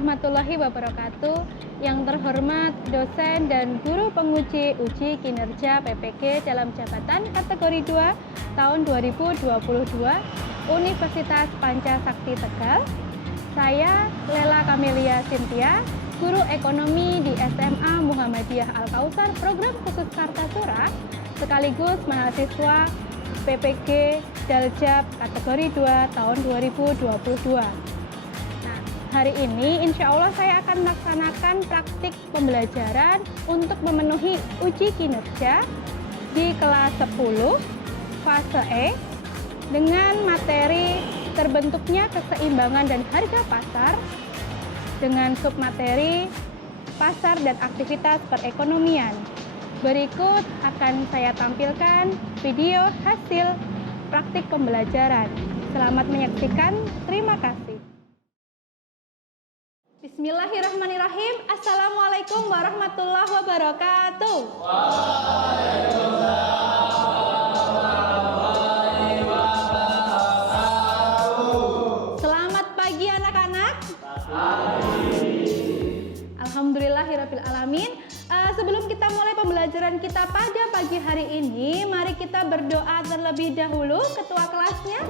warahmatullahi wabarakatuh. Yang terhormat dosen dan guru penguji uji kinerja PPG dalam jabatan kategori 2 tahun 2022 Universitas Pancasakti Tegal. Saya Lela Kamelia Cynthia, guru ekonomi di SMA Muhammadiyah Al-Kautsar Program Khusus Kartasura, sekaligus mahasiswa PPG Daljab kategori 2 tahun 2022. Hari ini insya Allah saya akan melaksanakan praktik pembelajaran untuk memenuhi uji kinerja di kelas 10 fase E dengan materi terbentuknya keseimbangan dan harga pasar dengan submateri pasar dan aktivitas perekonomian. Berikut akan saya tampilkan video hasil praktik pembelajaran. Selamat menyaksikan, terima kasih. Bismillahirrahmanirrahim. Assalamualaikum warahmatullahi wabarakatuh. Selamat pagi anak-anak. Alhamdulillahirabbil alamin. Sebelum kita mulai pembelajaran kita pada pagi hari ini, mari kita berdoa terlebih dahulu. Ketua kelasnya.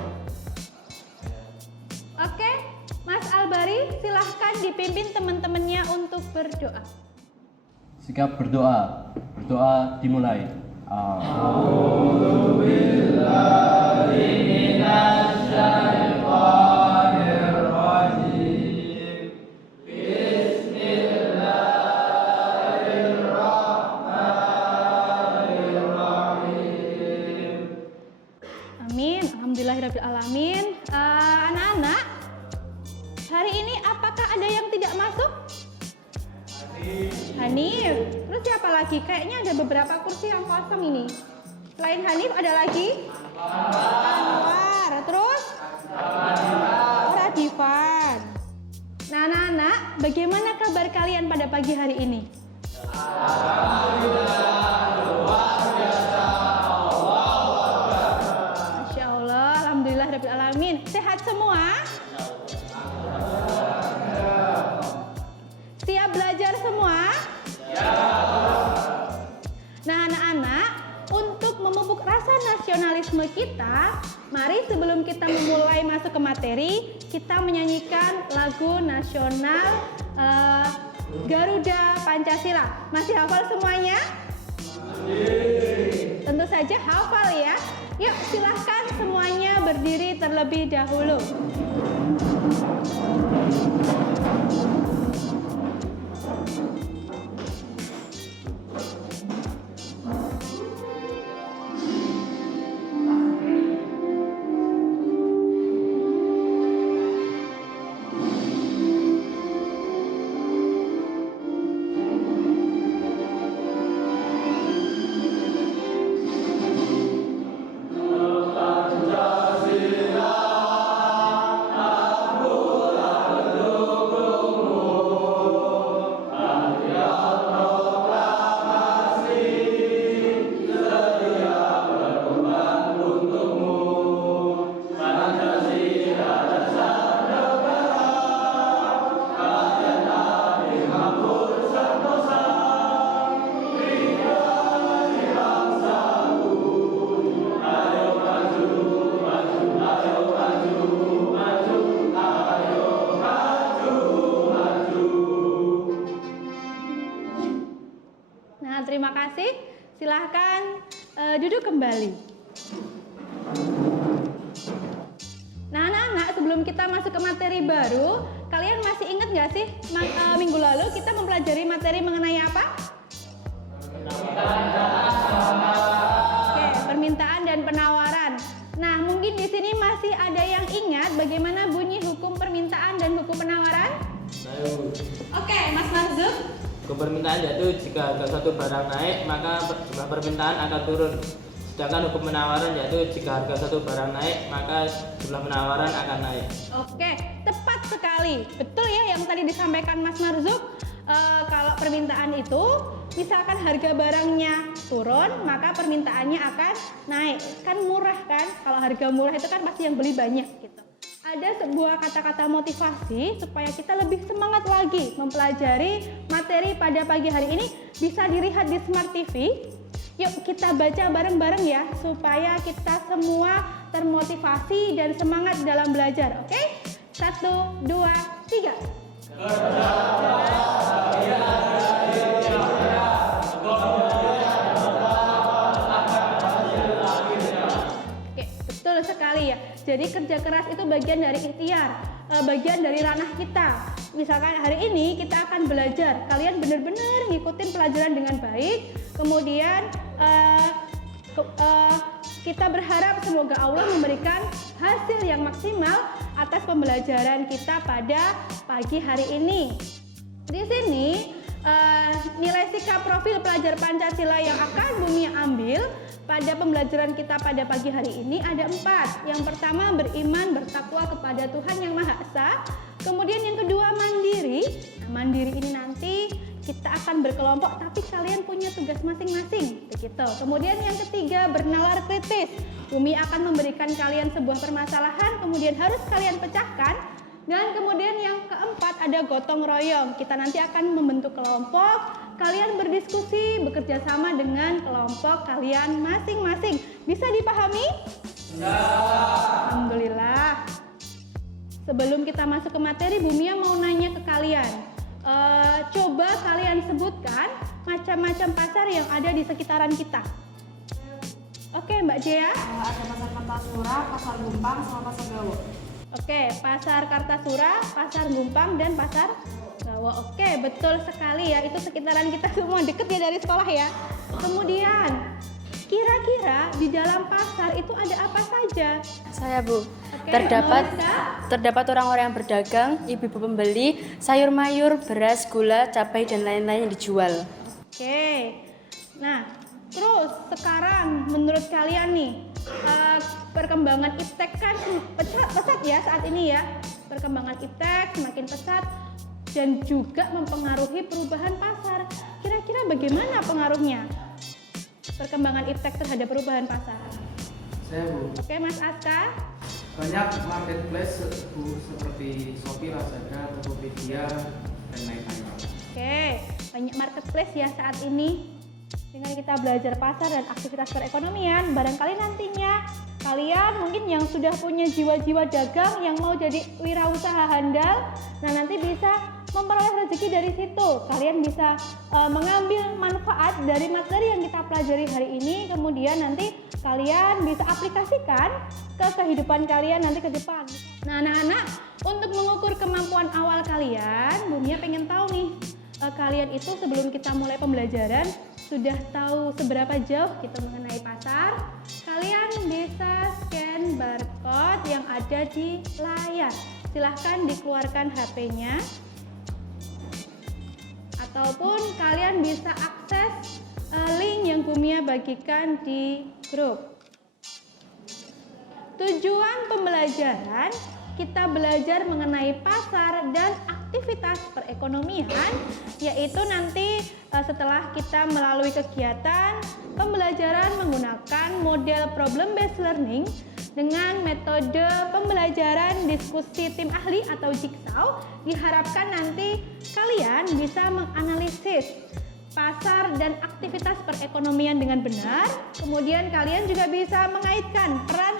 Oke. Mas Albari, silahkan dipimpin teman-temannya untuk berdoa. Sikap berdoa. Berdoa dimulai. A'udzubillahiminasyaitonirrajim. Bismillahirrahmanirrahim. Amin. Alhamdulillahirabbil alamin. Anak-anak, hari ini apakah ada yang tidak masuk? Hanif. Terus siapa lagi? Kayaknya ada beberapa kursi yang kosong ini. Selain Hanif ada lagi? Anwar. Terus? Radifan. Nah, anak-anak, bagaimana kabar kalian pada pagi hari ini? Masya Allah, alhamdulillahirabbil alamin. Sehat semua? Siap belajar semua? Nah, anak-anak, untuk memupuk rasa nasionalisme kita, mari sebelum kita memulai masuk ke materi, kita menyanyikan lagu nasional Garuda Pancasila. Masih hafal semuanya? Tentu saja hafal ya. Yuk, silahkan semuanya berdiri terlebih dahulu. Terima kasih. Silahkan duduk kembali. Nah, anak-anak, sebelum kita masuk ke materi baru, kalian masih ingat nggak sih minggu lalu kita mempelajari materi mengenai apa? Oke, permintaan dan penawaran. Nah, mungkin di sini masih ada yang ingat bagaimana bunyi hukum permintaan dan hukum penawaran? Oke, Mas Marzuk. Hukum permintaan yaitu jika harga suatu barang naik maka jumlah permintaan akan turun. Sedangkan hukum penawaran yaitu jika harga suatu barang naik maka jumlah penawaran akan naik. Oke, tepat sekali. Betul ya yang tadi disampaikan Mas Marzuk. Kalau permintaan itu misalkan harga barangnya turun maka permintaannya akan naik. Kan murah kan? Kalau harga murah itu kan pasti yang beli banyak gitu. ada sebuah kata-kata motivasi supaya kita lebih semangat lagi mempelajari materi pada pagi hari ini. Bisa dilihat di Smart TV. Yuk kita baca bareng-bareng ya, supaya kita semua termotivasi dan semangat dalam belajar. Oke? 1, 2, 3. Oke, betul sekali ya. Jadi kerja keras itu bagian dari ikhtiar, bagian dari ranah kita. Misalkan hari ini kita akan belajar, kalian benar-benar ngikutin pelajaran dengan baik. Kemudian kita berharap semoga Allah memberikan hasil yang maksimal atas pembelajaran kita pada pagi hari ini. Di sini nilai sikap profil pelajar Pancasila yang akan Bumi ambil pada pembelajaran kita pada pagi hari ini ada 4. Yang pertama, beriman, bertakwa kepada Tuhan Yang Maha Esa. Kemudian yang kedua, mandiri. Nah, mandiri ini nanti kita akan berkelompok, tapi kalian punya tugas masing-masing, begitu. Kemudian yang ketiga, bernalar kritis. Bumi akan memberikan kalian sebuah permasalahan, kemudian harus kalian pecahkan. Dan kemudian yang keempat, ada gotong royong. Kita nanti akan membentuk kelompok, kalian berdiskusi, bekerja sama dengan kelompok kalian masing-masing. Bisa dipahami? Ya. Alhamdulillah. Sebelum kita masuk ke materi, Bumi mau nanya ke kalian. Coba kalian sebutkan macam-macam pasar yang ada di sekitaran kita. Oke, Mbak Jaya. Ada pasar Kartasura, pasar Gumpang, sama pasar Gawo. Oke, pasar Kartasura, pasar Gumpang, dan pasar Gawo. Oke, betul sekali ya. Itu sekitaran kita semua, deket ya dari sekolah ya. Kemudian, kira-kira di dalam pasar itu ada apa saja? Saya Bu. Oke, Terdapat orang-orang yang berdagang, ibu-ibu pembeli, sayur mayur, beras, gula, cabai dan lain-lain yang dijual. Oke. Nah, terus sekarang menurut kalian nih, perkembangan iptek kan pesat ya saat ini ya. Perkembangan iptek semakin pesat dan juga mempengaruhi perubahan pasar. Kira-kira bagaimana pengaruhnya perkembangan iptek terhadap perubahan pasar? Saya Bu. Oke, Mas Aska. Banyak marketplace Bu, seperti Shopee, Lazada, Tokopedia, dan lain-lain. Oke, banyak marketplace ya saat ini. Dengan kita belajar pasar dan aktivitas perekonomian, barangkali nantinya kalian mungkin yang sudah punya jiwa-jiwa dagang yang mau jadi wirausaha handal, nah nanti bisa memperoleh rezeki dari situ. Kalian bisa mengambil manfaat dari materi yang kita pelajari hari ini, kemudian nanti kalian bisa aplikasikan ke kehidupan kalian nanti ke depan. Nah anak-anak, untuk mengukur kemampuan awal kalian, Bumia pengen tahu nih, kalian itu sebelum kita mulai pembelajaran sudah tahu seberapa jauh kita mengenai pasar? Kalian bisa scan barcode yang ada di layar. Silahkan dikeluarkan HP-nya, ataupun kalian bisa akses link yang Bumia bagikan di grup. Tujuan pembelajaran, kita belajar mengenai pasar dan aktivitas perekonomian, yaitu nanti setelah kita melalui kegiatan pembelajaran menggunakan model problem based learning dengan metode pembelajaran diskusi tim ahli atau jigsaw, diharapkan nanti kalian bisa menganalisis pasar dan aktivitas perekonomian dengan benar. Kemudian kalian juga bisa mengaitkan peran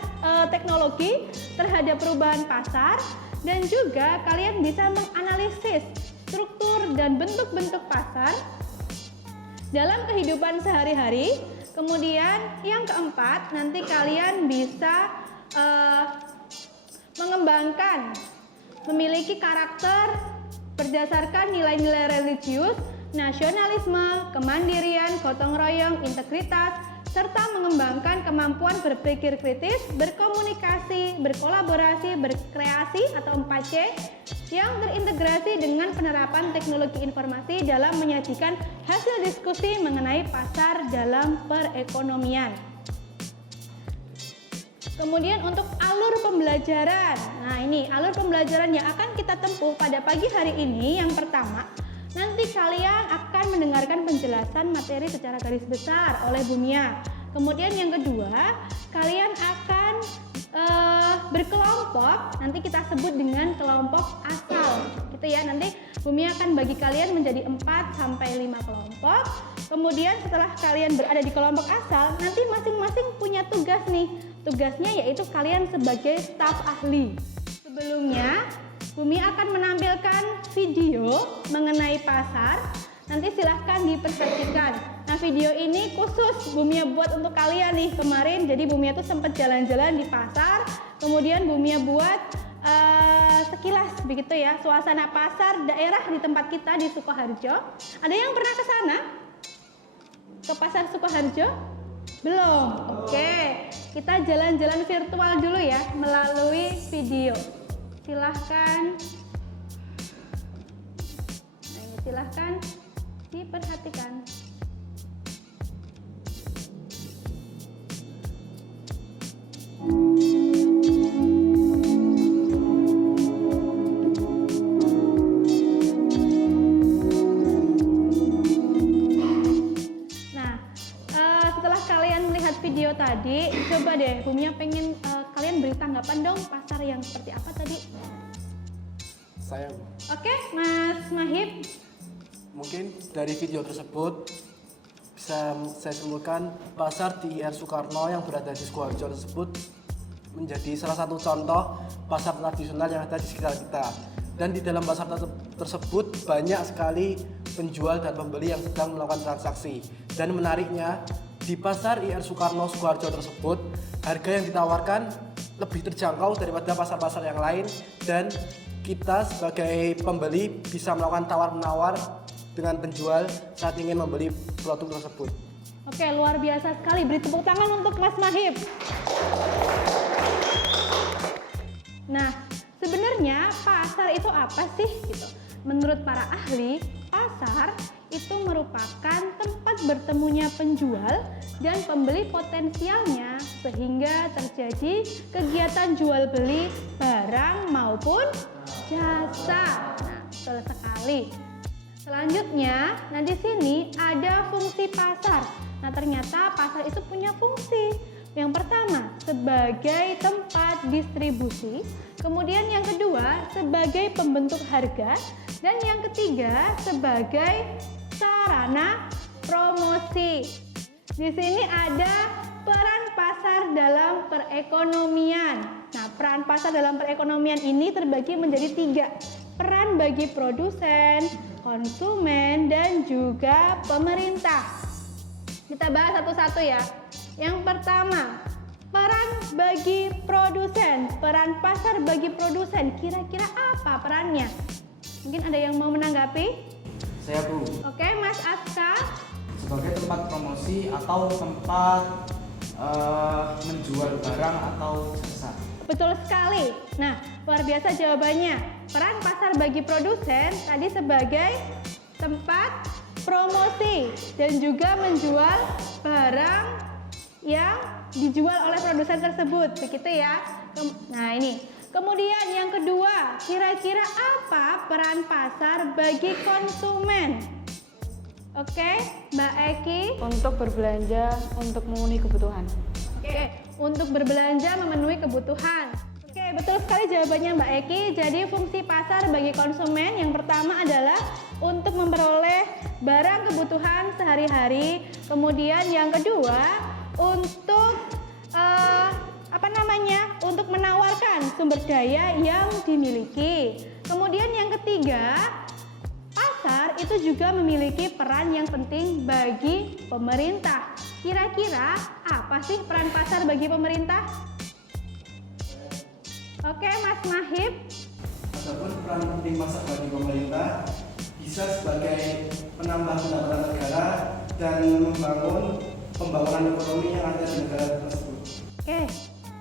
teknologi terhadap perubahan pasar, dan juga kalian bisa menganalisis struktur dan bentuk-bentuk pasar dalam kehidupan sehari-hari. Kemudian yang keempat, nanti kalian bisa mengembangkan, memiliki karakter berdasarkan nilai-nilai religius, nasionalisme, kemandirian, gotong royong, integritas, serta mengembangkan kemampuan berpikir kritis, berkomunikasi, berkolaborasi, berkreasi atau 4C yang terintegrasi dengan penerapan teknologi informasi dalam menyajikan hasil diskusi mengenai pasar dalam perekonomian. Kemudian untuk alur pembelajaran. Nah, ini alur pembelajaran yang akan kita tempuh pada pagi hari ini. Yang pertama, nanti kalian akan mendengarkan penjelasan materi secara garis besar oleh Bumia. Kemudian yang kedua, kalian akan berkelompok nanti kita sebut dengan kelompok asal gitu ya. Nanti Bumi akan bagi kalian menjadi 4 sampai 5 kelompok. Kemudian setelah kalian berada di kelompok asal, nanti masing-masing punya tugas nih. Tugasnya yaitu kalian sebagai staf ahli. Sebelumnya Bumi akan menampilkan video mengenai pasar. Nanti silahkan diperhatikan. Nah, video ini khusus Bumia buat untuk kalian nih. Kemarin jadi Bumia tuh sempat jalan-jalan di pasar, kemudian Bumia buat sekilas begitu ya, suasana pasar daerah di tempat kita di Sukoharjo. Ada yang pernah ke sana? Ke pasar Sukoharjo? Belum? Oke, kita jalan-jalan virtual dulu ya melalui video. Silahkan. Nah, ini silahkan diperhatikan. Setelah kalian melihat video tadi, coba deh Bumia pengen kalian beri tanggapan dong, pasar yang seperti apa tadi? Saya, Oke, Mas Mahib. mungkin dari video tersebut bisa saya simpulkan pasar di IR Soekarno yang berada di Sukoharjo tersebut menjadi salah satu contoh pasar tradisional yang ada di sekitar kita. Dan di dalam pasar tersebut banyak sekali penjual dan pembeli yang sedang melakukan transaksi. Dan menariknya, di pasar IR Soekarno Sukoharjo tersebut harga yang ditawarkan lebih terjangkau daripada pasar-pasar yang lain, dan kita sebagai pembeli bisa melakukan tawar-menawar dengan penjual saat ingin membeli produk tersebut. Oke, luar biasa sekali. Beri tepuk tangan untuk Mas Mahib. Nah, sebenarnya pasar itu apa sih gitu? Menurut para ahli, pasar itu merupakan tempat bertemunya penjual dan pembeli potensialnya sehingga terjadi kegiatan jual beli barang maupun jasa. Nah, betul sekali. Selanjutnya, nah di sini ada fungsi pasar. Nah, ternyata pasar itu punya fungsi. Yang pertama, sebagai tempat distribusi. Kemudian yang kedua, sebagai pembentuk harga. Dan yang ketiga, sebagai sarana promosi. Di sini ada peran pasar dalam perekonomian. Nah, peran pasar dalam perekonomian ini terbagi menjadi 3. Peran bagi produsen, konsumen, dan juga pemerintah. Kita bahas satu-satu ya. Yang pertama, peran bagi produsen. Peran pasar bagi produsen, kira-kira apa perannya? Mungkin ada yang mau menanggapi? Saya Bu, Oke, Mas Aska. sebagai tempat promosi atau tempat menjual barang atau jasa. Betul sekali. Nah, luar biasa jawabannya. Peran pasar bagi produsen tadi sebagai tempat promosi dan juga menjual barang yang dijual oleh produsen tersebut, begitu ya. Nah, ini. Kemudian yang kedua, kira-kira apa peran pasar bagi konsumen? Oke, Mbak Eki. Untuk berbelanja, untuk memenuhi kebutuhan. Oke, untuk berbelanja memenuhi kebutuhan. Oke, betul sekali jawabannya Mbak Eki. Jadi fungsi pasar bagi konsumen yang pertama adalah untuk memperoleh barang kebutuhan sehari-hari. Kemudian yang kedua untuk untuk menawarkan sumber daya yang dimiliki. Kemudian yang ketiga, pasar itu juga memiliki peran yang penting bagi pemerintah. Kira-kira apa sih peran pasar bagi pemerintah? Oke, Mas Mahib. Adapun peran penting pasar bagi pemerintah bisa sebagai penambah pendapatan negara dan membangun pembangunan ekonomi yang ada di negara tersebut. Oke,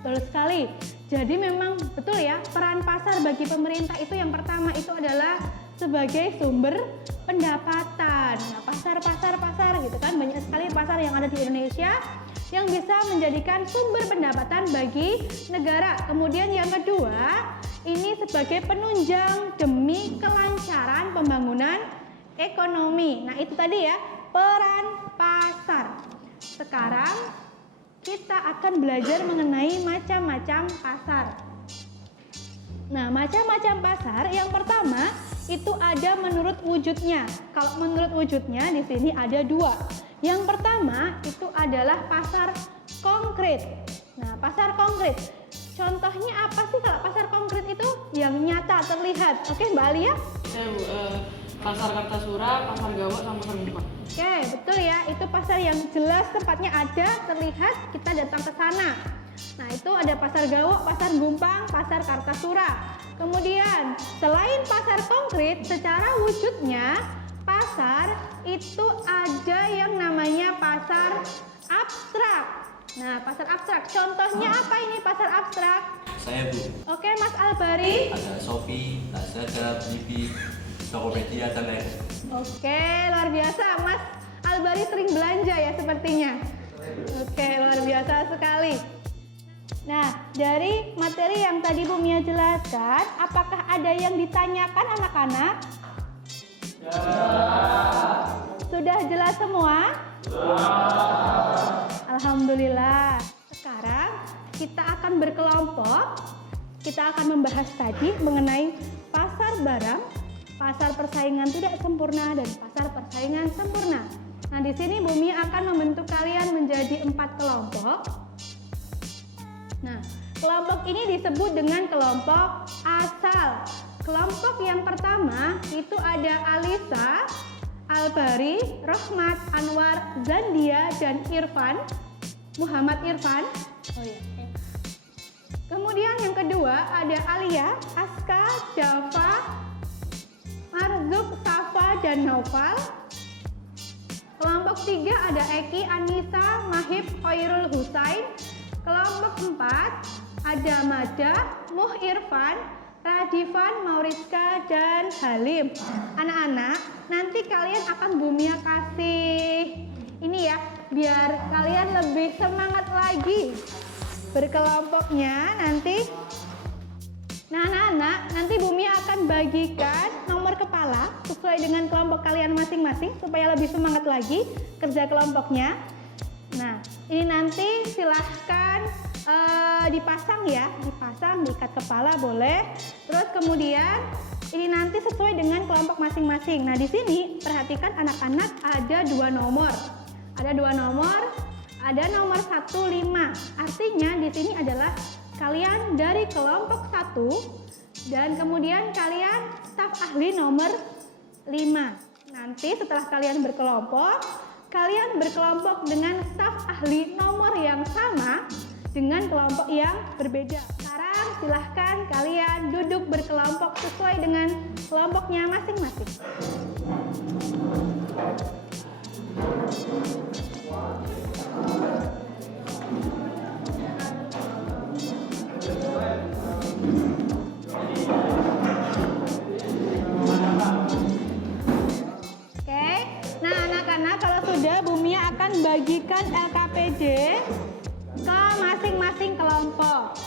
betul sekali. Jadi memang betul ya, peran pasar bagi pemerintah itu yang pertama itu adalah sebagai sumber pendapatan. Nah, pasar gitu kan, banyak sekali pasar yang ada di Indonesia yang bisa menjadikan sumber pendapatan bagi negara. Kemudian yang kedua, ini sebagai penunjang demi kelancaran pembangunan ekonomi. Nah, itu tadi ya, peran pasar. Sekarang kita akan belajar mengenai macam-macam pasar. Nah, macam-macam pasar yang pertama itu ada menurut wujudnya. Kalau menurut wujudnya di sini ada dua. Yang pertama itu adalah pasar konkret. Nah, pasar konkret. Contohnya apa sih kalau pasar konkret itu? Yang nyata, terlihat. Oke, Mbak Alia? Pasar Kartasura, Pasar Gawok, sama Pasar Gumpang. Oke, betul ya. Itu pasar yang jelas tempatnya ada, terlihat, kita datang ke sana. Nah, itu ada Pasar Gawok, Pasar Gumpang, Pasar Kartasura. Kemudian, selain pasar konkret, secara wujudnya, pasar itu ada yang namanya pasar abstrak. Nah, pasar abstrak. Contohnya apa ini pasar abstrak? Saya Bu. Oke, Mas Albari. Ada Shopee, Lazada, Blibli, Tokopedia dan lain. Oke, luar biasa. Mas Albari sering belanja ya sepertinya. Oke, luar biasa sekali. Nah, dari materi yang tadi Bu Mia jelaskan, apakah ada yang ditanyakan anak-anak? Ya. Sudah jelas semua? Ya. Alhamdulillah. Sekarang kita akan berkelompok. Kita akan membahas tadi mengenai pasar barang, pasar persaingan tidak sempurna, dan pasar persaingan sempurna. Nah, di sini Bu Mia akan membentuk kalian menjadi 4 kelompok. Nah, kelompok ini disebut dengan kelompok asal. Kelompok yang pertama itu ada Alisa, Albari, Rohmat, Anwar, Zandia, dan Irfan. Muhammad Irfan. Oh iya. Kemudian yang kedua ada Alia, Aska, Java, Marzuk, Safa, dan Naufal. Kelompok 3 ada Eki, Anissa, Mahib, Khairul Husain. Kelompok 4 ada Mada, Muh Irfan, Radifan, Mauriska, dan Halim. Anak-anak, nanti kalian akan Bu Mia kasih ini ya, biar kalian lebih semangat lagi berkelompoknya nanti. Nah, anak-anak, nanti Bu Mia akan bagikan nomor kepala sesuai dengan kelompok kalian masing-masing supaya lebih semangat lagi kerja kelompoknya. Nah, ini nanti silahkan dipasang ya, dipasang, diikat kepala boleh. Terus kemudian ini nanti sesuai dengan kelompok masing-masing. Nah, di sini perhatikan anak-anak ada 2 nomor. Ada 2 nomor, ada nomor 1, 5. Artinya di sini adalah kalian dari kelompok 1 dan kemudian kalian staf ahli nomor 5. Nanti setelah kalian berkelompok, kalian berkelompok dengan staf ahli nomor yang sama dengan kelompok yang berbeda. Sekarang silahkan kalian duduk berkelompok sesuai dengan kelompoknya masing-masing. Oke, nah anak-anak kalau sudah Bu Mia akan bagikan LKPD ke masing-masing kelompok.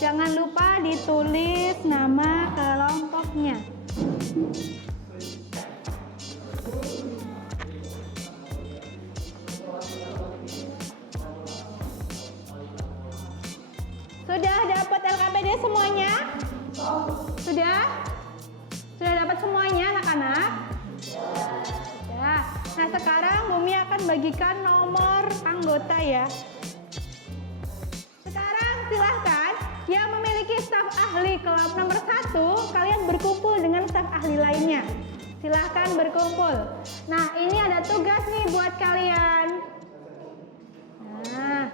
Jangan lupa ditulis nama kelompoknya. Sudah dapat LKPD semuanya? Sudah? Sudah dapat semuanya anak-anak? Ya. Nah, sekarang Bu Mia akan bagikan nomor anggota ya. Sekarang silahkan yang memiliki staf ahli kelompok nomor 1, kalian berkumpul dengan staf ahli lainnya. Silahkan berkumpul. Nah, ini ada tugas nih buat kalian. Nah,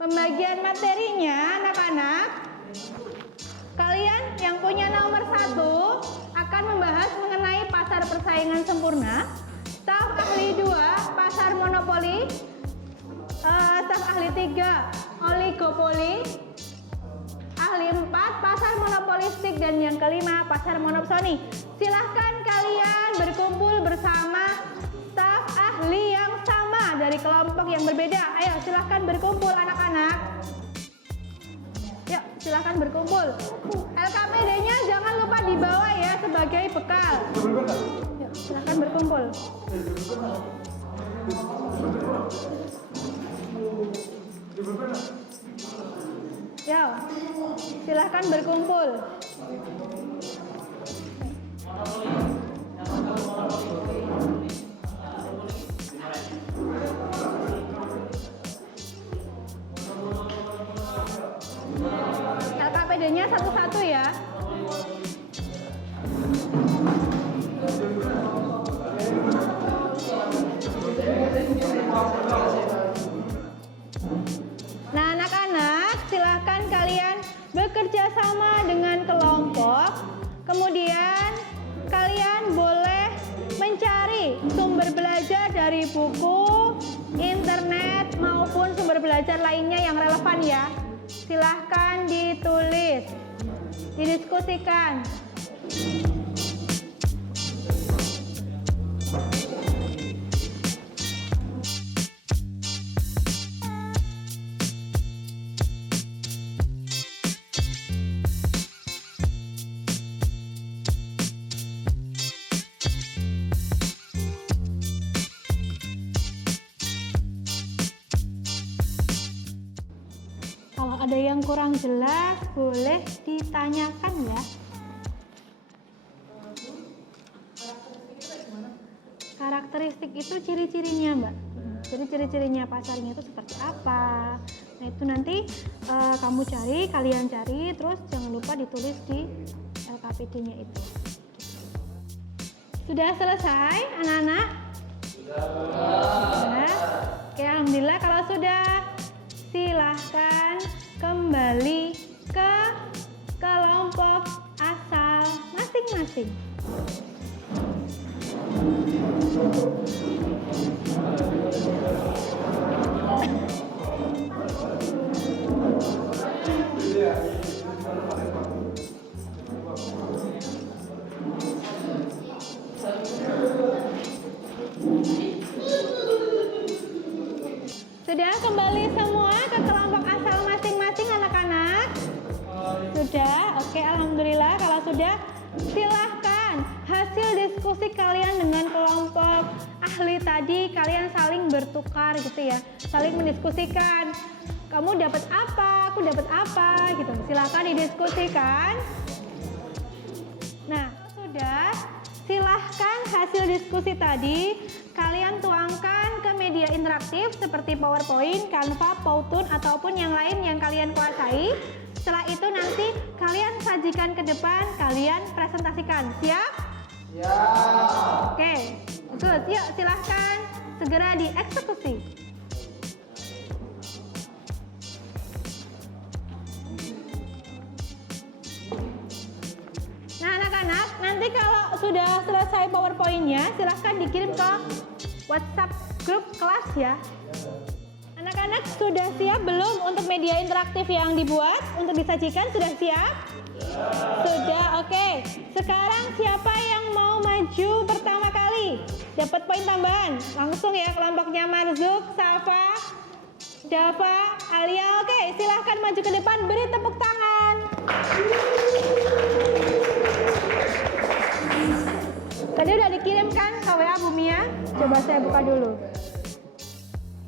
pembagian materinya anak-anak. Kalian yang punya nomor 1 akan membahas mengenai pasar persaingan sempurna. Staf ahli 2, pasar monopoli. Staf ahli 3, oligopoli. Ahli 4, pasar monopolistik, dan yang kelima pasar monopsoni. Silahkan kalian berkumpul bersama staf ahli yang sama dari kelompok yang berbeda. Ayo silahkan berkumpul anak-anak. Yuk silahkan berkumpul. LKPD-nya jangan lupa dibawa ya sebagai bekal. Yuk silahkan berkumpul. Yo, silahkan berkumpul. LKPD-nya satu-satu ya. Nah, anak-anak, silahkan kalian bekerja sama dengan kelompok. Kemudian kalian boleh mencari sumber belajar dari buku, internet, maupun sumber belajar lainnya yang relevan ya. Silahkan ditulis, didiskusikan. Kalau ada yang kurang jelas, boleh ditanyakan ya. Karakteristik itu ciri-cirinya, Mbak. Jadi ciri-cirinya pasarnya itu seperti apa? Nah, itu nanti kamu cari, kalian cari, terus jangan lupa ditulis di LKPD-nya itu. Sudah selesai, anak-anak? Sudah. Oke, alhamdulillah kalau sudah. Silahkan kembali ke kelompok asal masing-masing. Sudah kembali semua ke kelompok asal masing-masing anak-anak? Sudah? Oke, alhamdulillah. Kalau sudah, silahkan hasil diskusi kalian dengan kelompok ahli tadi, kalian saling bertukar gitu ya, saling mendiskusikan. Kamu dapat apa, aku dapat apa gitu. Silahkan didiskusikan. Nah, sudah, silahkan hasil diskusi tadi kalian tuangkan ke media interaktif seperti PowerPoint, Canva, Powtoon, ataupun yang lain yang kalian kuasai. Setelah itu nanti kalian sajikan ke depan, kalian presentasikan. Siap? Siap. Oke, good. Yuk silahkan segera dieksekusi. Nah, anak-anak, nanti kalau sudah selesai PowerPoint-nya, silahkan dikirim ke WhatsApp grup kelas ya. Anak-anak sudah siap belum untuk media interaktif yang dibuat untuk disajikan? Sudah siap? Sudah, oke. Sekarang siapa yang mau maju pertama kali? Dapat poin tambahan. Langsung ya kelompoknya Marzuk, Safa, Dava, Alia. Oke, silahkan maju ke depan, beri tepuk tangan. Tadi udah dikirimkan ke WA Bu Mia. Coba saya buka dulu.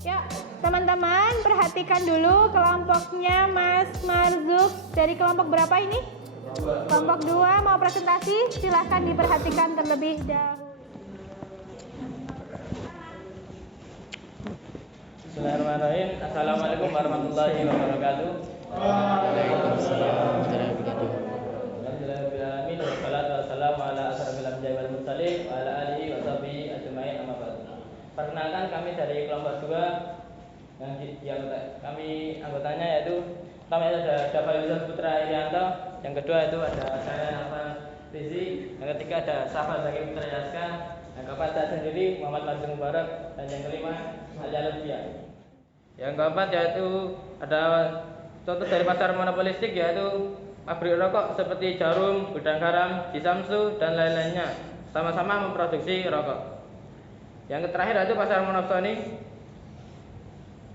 Ya, teman-teman perhatikan dulu kelompoknya Mas Marzuk. Dari kelompok berapa ini? Kelompok 2 mau presentasi, silahkan diperhatikan terlebih dahulu. Bismillahirrahmanirrahim. Assalamualaikum warahmatullahi wabarakatuh. Waalaikumsalam warahmatullahi wabarakatuh. Alhamdulillahirabbil alamin wassalatu wassalamu ala asyrofil anbiya'i wal mursalin wa ala alihi wa sahbihi ajmain amma ba'd. Perkenalkan, kami dari kelompok 2 yang kami anggotanya yaitu pertama itu ada Dava Yusuf Putra Irianto, yang kedua itu ada saya Nafan Rizi, yang ketiga ada Safa Zaki Putra Yaska, yang keempat saya sendiri Muhammad Marzuk Mubarak, dan yang kelima Alia Lutfia. Yang keempat yaitu ada contoh dari pasar monopolistik yaitu pabrik rokok seperti Jarum, Gudang Garam, Jisamsu, dan lain-lainnya sama-sama memproduksi rokok. Yang terakhir yaitu pasar monopsoni.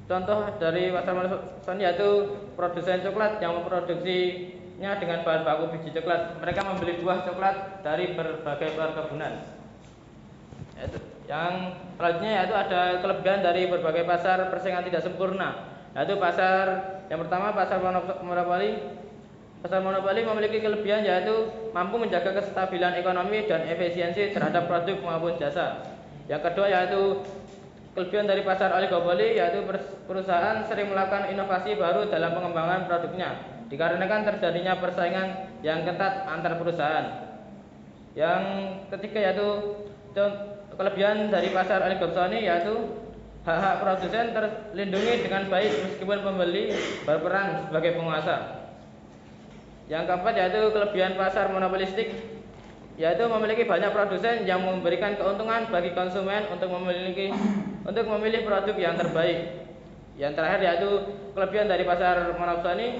Contoh dari pasar monopsoni yaitu produsen coklat yang memproduksinya dengan bahan baku biji coklat. Mereka membeli buah coklat dari berbagai perkebunan. Yang selanjutnya yaitu ada kelebihan dari berbagai pasar persaingan tidak sempurna. Yaitu pasar yang pertama pasar monopoli Pasar monopoli memiliki kelebihan yaitu mampu menjaga kestabilan ekonomi dan efisiensi terhadap produk maupun jasa. Yang kedua yaitu kelebihan dari pasar oligopoli yaitu perusahaan sering melakukan inovasi baru dalam pengembangan produknya dikarenakan terjadinya persaingan yang ketat antar perusahaan. Yang ketiga yaitu kelebihan dari pasar oligopoli yaitu hak-hak produsen terlindungi dengan baik meskipun pembeli berperan sebagai penguasa. Yang keempat yaitu kelebihan pasar monopolistik yaitu memiliki banyak produsen yang memberikan keuntungan bagi konsumen untuk memilih produk yang terbaik. Yang terakhir yaitu kelebihan dari pasar monopoli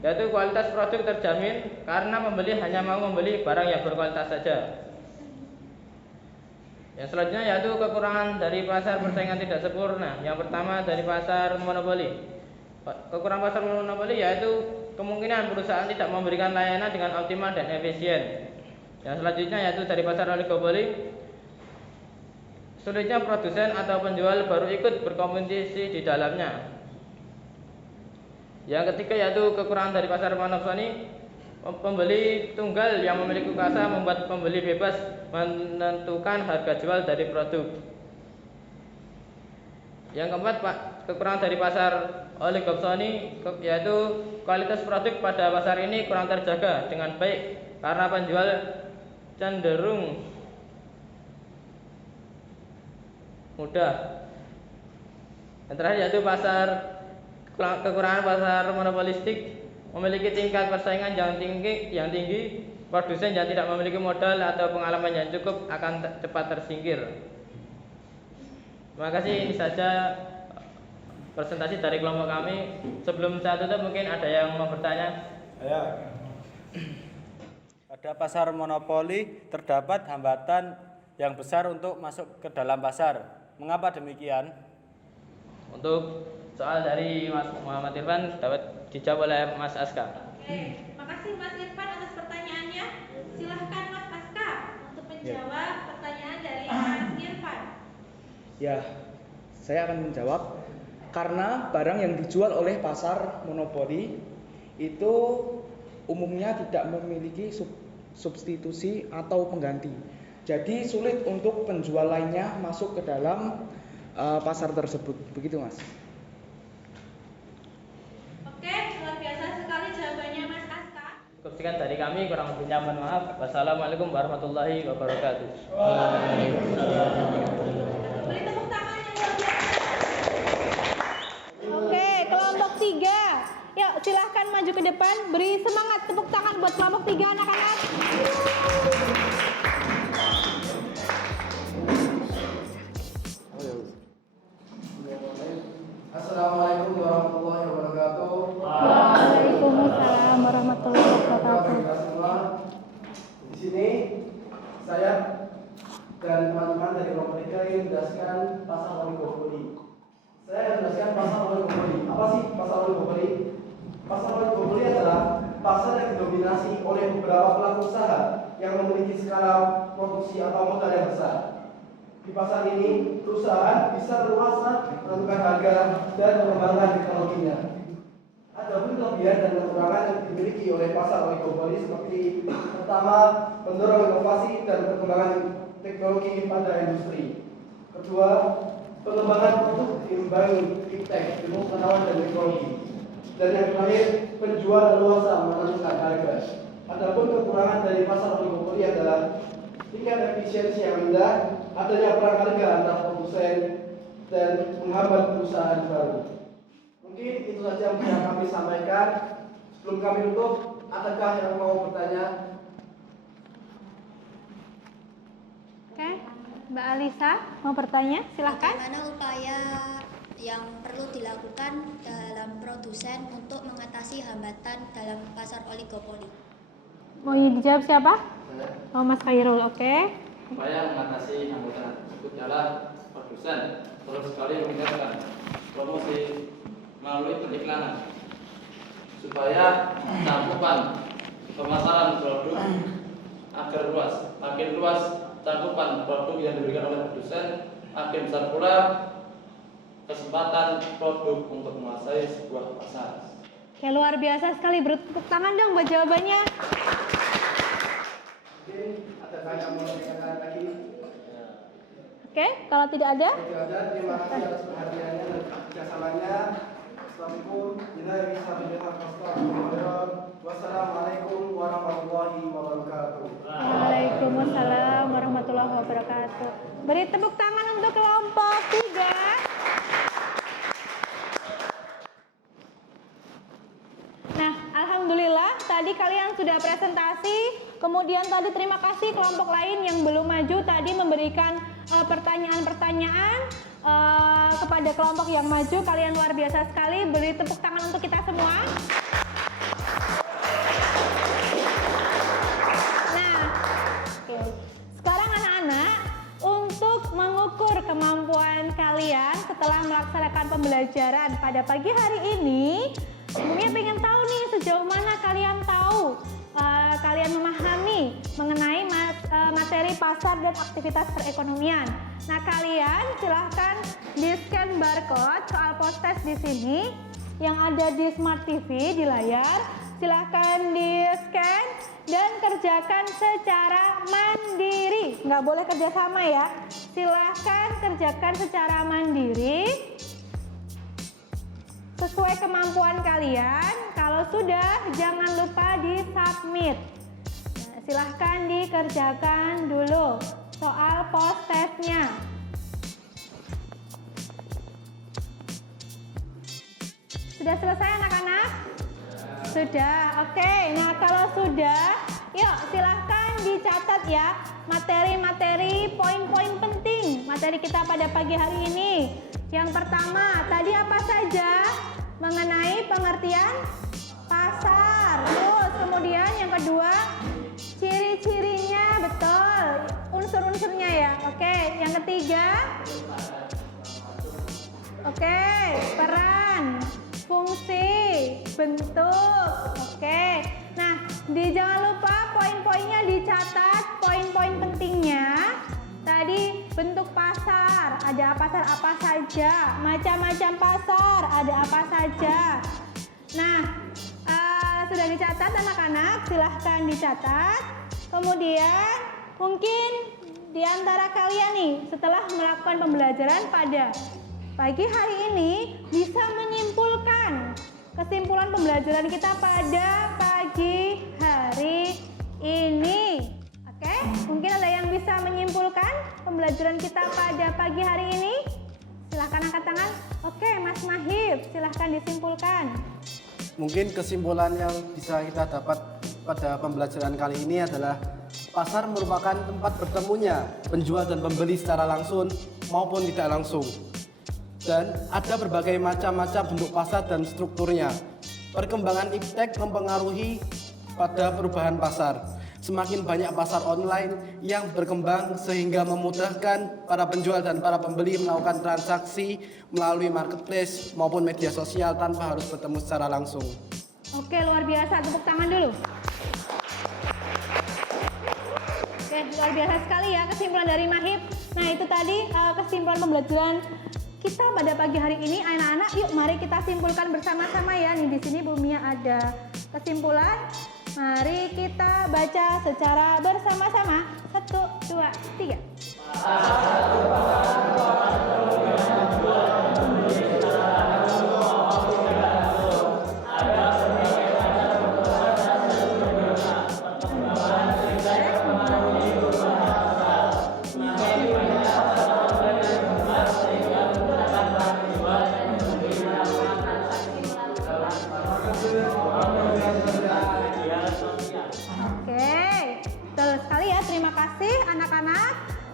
yaitu kualitas produk terjamin karena pembeli hanya mau membeli barang yang berkualitas saja. Yang selanjutnya yaitu kekurangan dari pasar persaingan tidak sempurna. Yang pertama dari pasar monopoli. Kekurangan pasar monopoli yaitu kemungkinan perusahaan tidak memberikan layanan dengan optimal dan efisien. Yang selanjutnya yaitu dari pasar oligopoli, sulitnya produsen atau penjual baru ikut berkompetisi di dalamnya. Yang ketiga yaitu kekurangan dari pasar monopoli, pembeli tunggal yang memiliki kuasa membuat pembeli bebas menentukan harga jual dari produk. Yang keempat, kekurangan dari pasar oligopoli yaitu kualitas produk pada pasar ini kurang terjaga dengan baik karena penjual cenderung mudah. Yang terakhir yaitu kekurangan pasar monopolistik memiliki tingkat persaingan yang tinggi, produsen yang tidak memiliki modal atau pengalaman yang cukup akan cepat tersingkir. Terima kasih, ini saja presentasi dari kelompok kami. Sebelum saya tutup mungkin ada yang mau bertanya? Ya. Pada pasar monopoli terdapat hambatan yang besar untuk masuk ke dalam pasar. Mengapa demikian? Untuk soal dari Mas Muhammad Irfan dapat dijawab oleh Mas Aska. Oke, makasih Mas Irfan atas pertanyaannya. Silahkan Mas Aska untuk menjawab pertanyaan dari Mas Irfan. Ya, saya akan menjawab. Karena barang yang dijual oleh pasar monopoli itu umumnya tidak memiliki substitusi atau pengganti. Jadi sulit untuk penjual lainnya masuk ke dalam pasar tersebut. Begitu, Mas. Oke, luar biasa sekali jawabannya Mas Aska. Cukup sekian dari kami, kurang lebihnya mohon maaf. Wassalamualaikum warahmatullahi wabarakatuh. Beri tepuk tangan yang luar biasa. Oke, kelompok 3. Yuk, silahkan maju ke depan. Beri semangat tepuk tangan buat kelompok 3 anak-anak. Assalamualaikum warahmatullahi wabarakatuh. Waalaikumsalam warahmatullahi wabarakatuh. Semua di sini saya dan teman-teman dari kelompok 3 ingin menjelaskan pasar oligopoli. Saya akan menjelaskan pasar oligopoli. Apa sih pasar oligopoli? Pasar oligopoli adalah pasar yang didominasi oleh beberapa pelaku usaha yang memiliki skala produksi atau modal yang besar. Di pasar ini, perusahaan bisa berkuasa menentukan harga dan mengembangkan teknologinya. Ada pun kelebihan dan kekurangan yang dimiliki oleh pasar oligopoli seperti pertama, mendorong inovasi dan perkembangan teknologi pada industri. Kedua, pengembangan produk diimbangi iptek, ilmu pengetahuan dan teknologi. Dan yang terakhir, penjual leluasa menentukan harga. Adapun kekurangan dari pasar oligopoli adalah tingkat efisiensi yang rendah, adanya perang harga antar produsen, dan menghambat perusahaan baru. Mungkin itu saja yang bisa kami sampaikan. Sebelum kami tutup, adakah yang mau bertanya? Oke, Mbak Alisa mau bertanya? Silahkan. Bagaimana upaya yang perlu dilakukan dalam produsen untuk mengatasi hambatan dalam pasar oligopoli? Mau dijawab siapa? Oh, Mas Khairul, oke. Upaya mengatasi hambatan tersebut adalah produsen terus sekali meningkatkan promosi melalui periklanan supaya cakupan pemasaran produk agar luas. Makin luas cakupan produk yang diberikan oleh produsen, makin besar pula kesempatan produk untuk menguasai sebuah pasar. Oke, luar biasa sekali. Bertepuk tangan dong buat jawabannya. Ada banyak mau dikatakan lagi. Oke, kalau tidak ada. Terima kasih atas perhatiannya dan kerjasamanya. Assalamualaikum warahmatullahi wabarakatuh. Waalaikumsalam warahmatullahi wabarakatuh. Beri tepuk tangan untuk kelompok 3. Nah, alhamdulillah tadi kalian sudah presentasi. Kemudian tadi terima kasih kelompok lain yang belum maju tadi memberikan pertanyaan-pertanyaan kepada kelompok yang maju. Kalian luar biasa sekali. Beri tepuk tangan untuk kita semua. Nah, oke. Sekarang anak-anak, untuk mengukur kemampuan kalian setelah melaksanakan pembelajaran pada pagi hari ini, Bumi pengen tahu nih sejauh mana kalian tahu, kalian memahami mengenai materi pasar dan aktivitas perekonomian. Nah, kalian silahkan di-scan barcode soal post-test di sini yang ada di Smart TV di layar. Silahkan di-scan dan kerjakan secara mandiri. Nggak boleh kerjasama ya. Silahkan kerjakan secara mandiri sesuai kemampuan kalian. Kalau sudah, jangan lupa di-submit. Nah, silahkan dikerjakan dulu soal post-testnya. Sudah selesai anak-anak? Sudah, oke. Nah, kalau sudah, yuk silahkan dicatat ya materi-materi poin-poin penting materi kita pada pagi hari ini. Yang pertama, tadi apa saja? Mengenai pengertian pasar. Terus kemudian yang kedua, ciri-cirinya, betul. Unsur-unsurnya ya. Oke, yang ketiga. Oke, peran, fungsi, bentuk. Oke. Nah, jangan lupa poin-poinnya dicatat, poin-poin pentingnya. Tadi bentuk pasar, ada pasar apa saja, macam-macam pasar, ada apa saja. Nah, sudah dicatat anak-anak, silahkan dicatat. Kemudian mungkin di antara kalian nih setelah melakukan pembelajaran pada pagi hari ini bisa menyimpulkan kesimpulan pembelajaran kita pada pagi hari ini. Oke, mungkin ada yang bisa menyimpulkan pembelajaran kita pada pagi hari ini? Silahkan angkat tangan. Oke, Mas Mahib, silahkan disimpulkan. Mungkin kesimpulan yang bisa kita dapat pada pembelajaran kali ini adalah pasar merupakan tempat bertemunya penjual dan pembeli secara langsung maupun tidak langsung. Dan ada berbagai macam-macam bentuk pasar dan strukturnya. Perkembangan iptek mempengaruhi pada perubahan pasar. Semakin banyak pasar online yang berkembang sehingga memudahkan para penjual dan para pembeli melakukan transaksi melalui marketplace maupun media sosial tanpa harus bertemu secara langsung. Oke, luar biasa. Tepuk tangan dulu. Oke, luar biasa sekali ya kesimpulan dari Mahib. Nah, itu tadi kesimpulan pembelajaran kita pada pagi hari ini. Anak-anak, yuk mari kita simpulkan bersama-sama ya. Nih di sini Bu Mia ada kesimpulan. Mari kita baca secara bersama-sama. 1, 2, 3.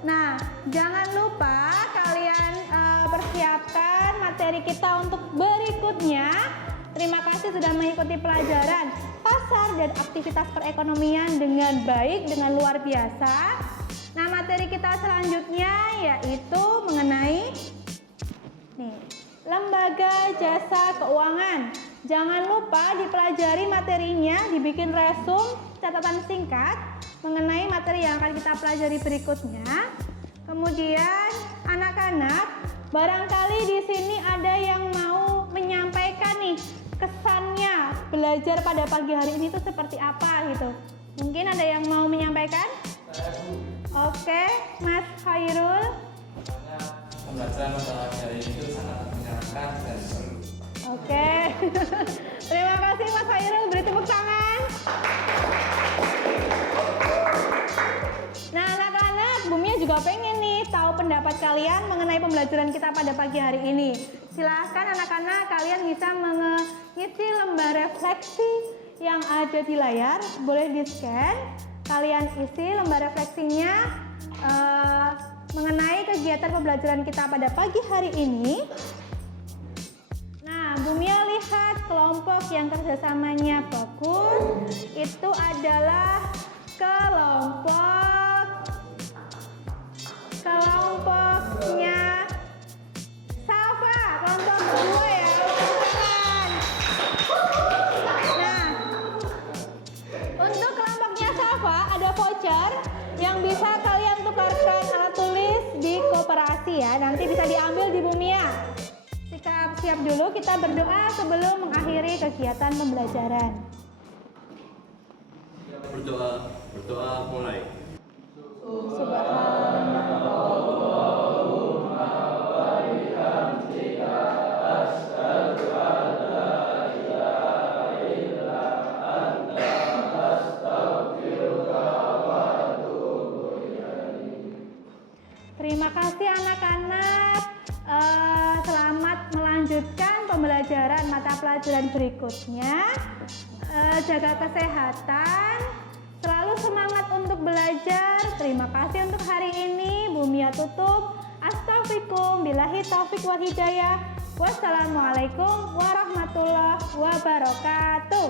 Nah, jangan lupa kalian persiapkan materi kita untuk berikutnya. Terima kasih sudah mengikuti pelajaran pasar dan aktivitas perekonomian dengan baik, dengan luar biasa. Nah, materi kita selanjutnya yaitu mengenai lembaga jasa keuangan. Jangan lupa dipelajari materinya, dibikin resume, catatan singkat mengenai materi yang akan kita pelajari berikutnya. Kemudian anak-anak, barangkali di sini ada yang mau menyampaikan nih kesannya belajar pada pagi hari ini tuh seperti apa gitu. Mungkin ada yang mau menyampaikan? Oke, Mas Khairul. Pembelajaran pada pagi hari ini itu sangat menyenangkan dan seru. Oke. Terima kasih Mas Khairul, beri tepuk tangan. Nah, anak-anak, Bumia juga pengen nih tahu pendapat kalian mengenai pembelajaran kita pada pagi hari ini. Silahkan anak-anak, kalian bisa mengisi lembar refleksi yang ada di layar, boleh di-scan. Kalian isi lembar refleksinya mengenai kegiatan pembelajaran kita pada pagi hari ini. Nah, Bumia lihat kelompok yang kerjasamanya bagus, itu adalah kelompoknya Safa, kelompok kedua ya, teman-teman. Nah, untuk kelompoknya Safa ada voucher yang bisa kalian tukarkan alat tulis di koperasi ya, nanti bisa diambil di Bumia. Siap dulu, kita berdoa sebelum mengakhiri kegiatan pembelajaran. Berdoa mulai. Terima kasih anak-anak. Selamat melanjutkan pembelajaran mata pelajaran berikutnya. Jaga kesehatan, selalu semangat untuk belajar. Terima kasih untuk hari ini. Bumia tutup. Astaghfirullahaladzim, billahi taufiq wal hidayah. Wassalamualaikum warahmatullahi wabarakatuh.